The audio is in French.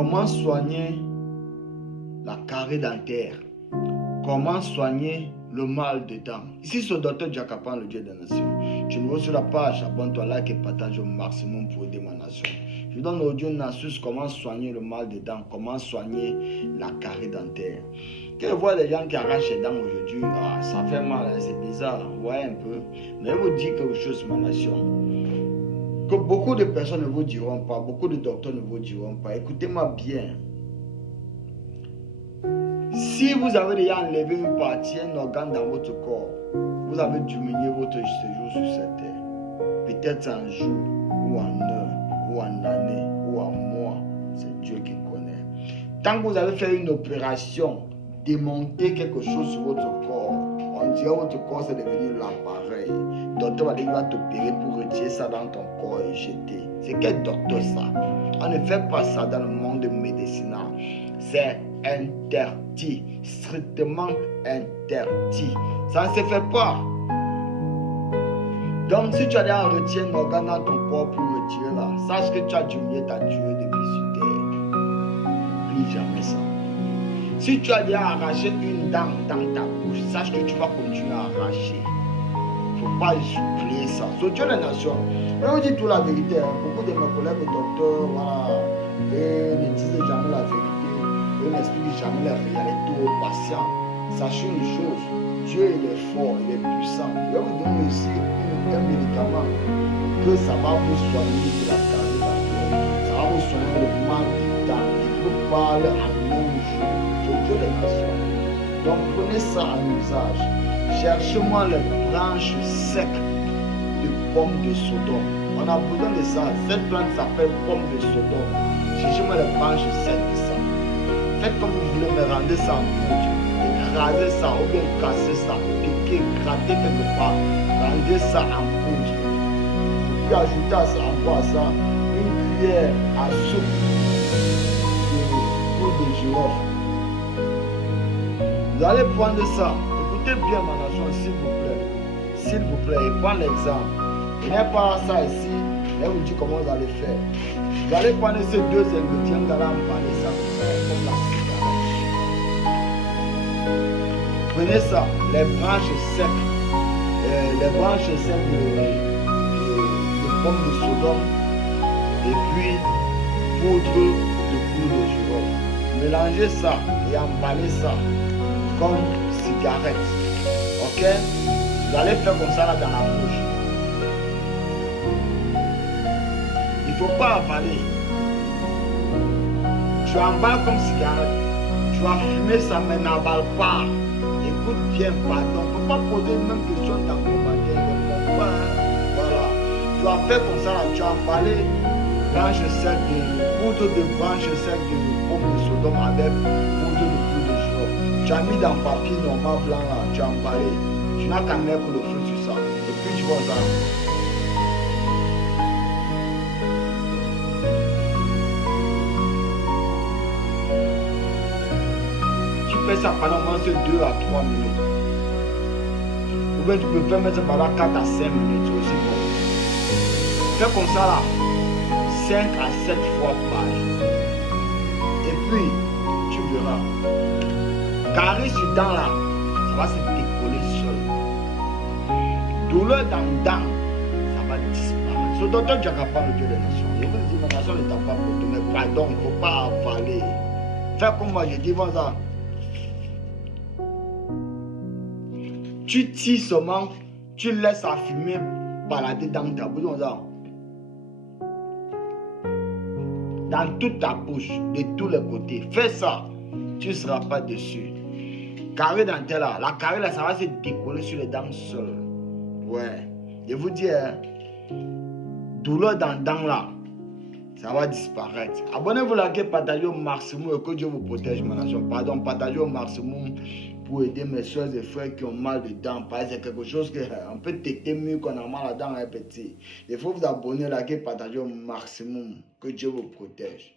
Comment soigner la carie dentaire? Comment soigner le mal de dents? Ici, c'est le docteur Jakapan, le Dieu des nations. Tu nous vois sur la page, abonne-toi, like et partage au maximum pour aider ma nation. Je donne l'audio Nasus, comment soigner le mal de dents, comment soigner la carie dentaire. Quand je vois les gens qui arrachent les dents aujourd'hui, ça fait mal, hein, c'est bizarre, vous voyez un peu. Mais je vous dis quelque chose, ma nation, que beaucoup de personnes ne vous diront pas, beaucoup de docteurs ne vous diront pas. Écoutez-moi bien. Si vous avez déjà enlevé une partie, un organe dans votre corps, vous avez diminué votre séjour sur cette terre. Peut-être en jour, ou en heure, ou en année, ou en mois. C'est Dieu qui connaît. Tant que vous avez fait une opération, démonter quelque chose sur votre corps, on dirait que votre corps c'est devenu l'appareil. Le docteur va dire qu'il va t'opérer pour retirer ça dans ton corps et jeter. C'est quel docteur ça? On ne fait pas ça dans le monde médicinal. C'est interdit, strictement interdit. Ça ne se fait pas. Donc si tu as déjà retiré un organe dans ton corps pour retirer là, sache que tu as diminué ta durée de vie sur terre. N'oublie jamais ça. Si tu as déjà arraché une dent dans ta bouche, sache que tu vas continuer à arracher. Il ne faut pas oublier ça. C'est Dieu les nations. Je vous dis toute la vérité. Hein. Beaucoup de mes collègues docteurs, voilà, ne disent jamais la vérité. Ils n'expliquent jamais la réalité aux patients. Sachez une chose, Dieu il est fort, il est puissant. Je vais vous donner ici un médicament que ça va vous soigner de la carie dentaire. Ça va vous soigner le mal des dents. Il vous parle en un jour. C'est Dieu les nations. Donc prenez ça en usage. Cherchez-moi les branches secs de pommes de Sodome. On a besoin de ça. Cette plante s'appelle pomme de Sodome. Cherchez-moi les branches secs de ça. Faites comme vous voulez, mais rendez ça en poudre. Écrasez ça ou bien cassez ça. Piquez, grattez quelque part. Rendez ça en poudre. Puis ajoutez à ça, encore à ça, une cuillère à soupe de poudre de girofle. Vous allez prendre ça. Écoutez bien ma nation, s'il vous plaît. S'il vous plaît, et prends l'exemple. Venez pas ça ici. Et vous dites comment vous allez faire. Vous allez prendre ces deux ingrédients, vous allez emballer ça comme la cigarette. Prenez ça, les branches secs, de pommes de Sodome, et puis poudre de girofle. Mélangez ça et emballez ça comme cigarette. Ok? Vous allez faire comme ça là dans la bouche. Il ne faut pas avaler. Tu emballes comme cigarette. Tu vas fumer ça, mais n'avale pas. Écoute bien, pardon. Il ne faut pas poser une même question dans le commentaire. Voilà. Tu vas faire comme ça là. Tu as emballé branche sec de poudre de branche sec de pomme de Sodome avec poudre de girofle. Tu as mis dans le papier normal blanc là. Tu as emballé. Tu n'as qu'à mettre le feu sur ça. Et puis tu vois ça. Ça pendant moins de 2 à 3 minutes. Ou bien tu peux faire mettre ça pendant 4 à 5 minutes, c'est aussi bon. Fais comme ça là, 5 à 7 fois par jour. Et puis, tu verras. Carie sur dents là, ça va se décoller seul. Douleur dans dents, ça va disparaître. Ce docteur Jakapan, le Dieu des nations. Je vous dis, ma nation ne t'a pas pour mais pardon, il ne faut pas avaler. Fais comme moi, je dis, bon ça. Tu tires seulement, tu laisses la fumée balader dans ta bouche. Dans toute ta bouche, de tous les côtés. Fais ça, tu ne seras pas dessus. Carie dentaire là, la carie là, ça va se décoller sur les dents seules. Ouais, je vous dis, douleur dans les dents là, ça va disparaître. Abonnez-vous, likez, partagez au maximum et que Dieu vous protège, ma nation. Pardon, partagez au maximum pour aider mes soeurs et frères qui ont mal de dents. Parce que c'est quelque chose qu'on peut têter mieux qu'on a mal à dents un petit. Il faut vous abonner, liker, partager au maximum. Que Dieu vous protège.